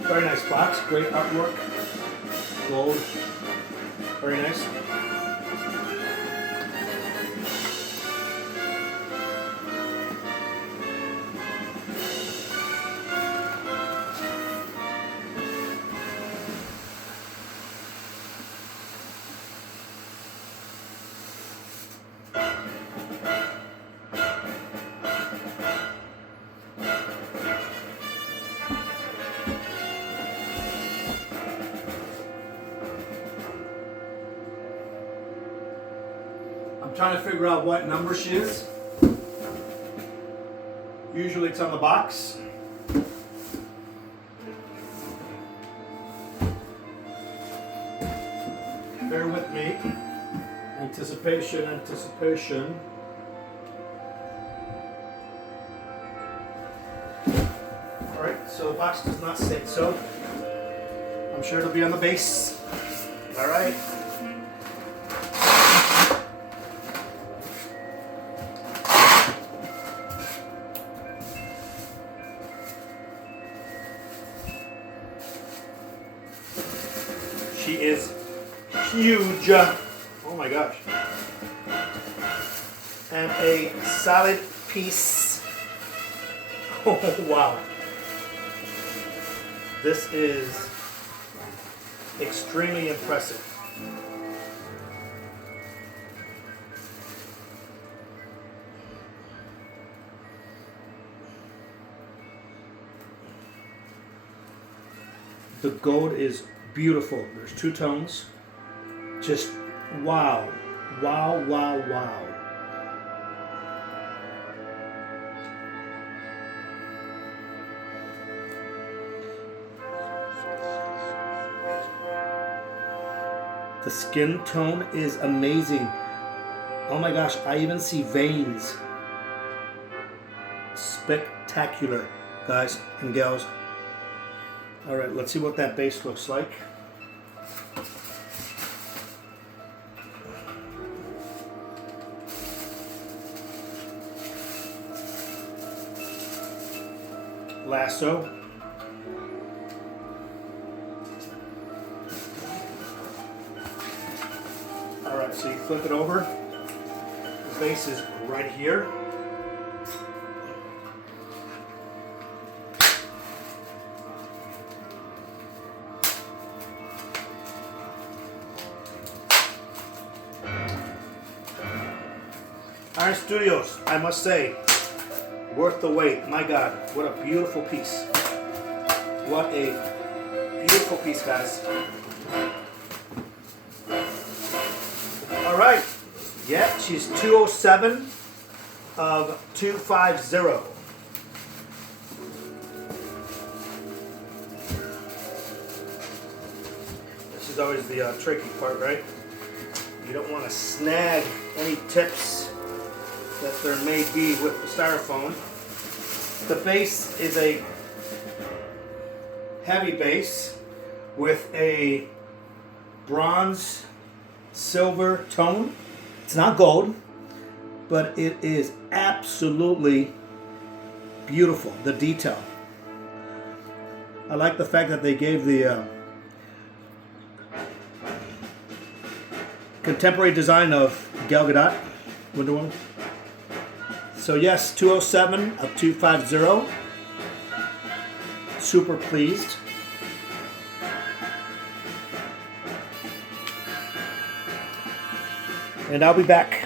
Very nice box, great artwork, gold, very nice. I'm trying to figure out what number she is. Usually it's on the box. Bear with me. Anticipation, anticipation. Alright, so the box does not say so. I'm sure it'll be on the base. Alright. She is huge. Oh my gosh. And a solid piece. Oh wow. This is extremely impressive. The gold is beautiful. There's two tones. Just wow. Wow, wow, wow. The skin tone is amazing. Oh my gosh, I even see veins. Spectacular, guys and gals. All right, let's see what that base looks like. Lasso. All right, so you flip it over. The base is right here. Iron Studios, I must say, worth the wait. My God, what a beautiful piece. What a beautiful piece, guys. All right. Yeah, she's 207 of 250. This is always the tricky part, right? You don't want to snag any tips that there may be with the styrofoam. The base is a heavy base with a bronze silver tone. It's not gold, but it is absolutely beautiful, the detail. I like the fact that they gave the contemporary design of Gal Gadot, Wonder Woman. So yes, 207 of 250. super pleased. And I'll be back.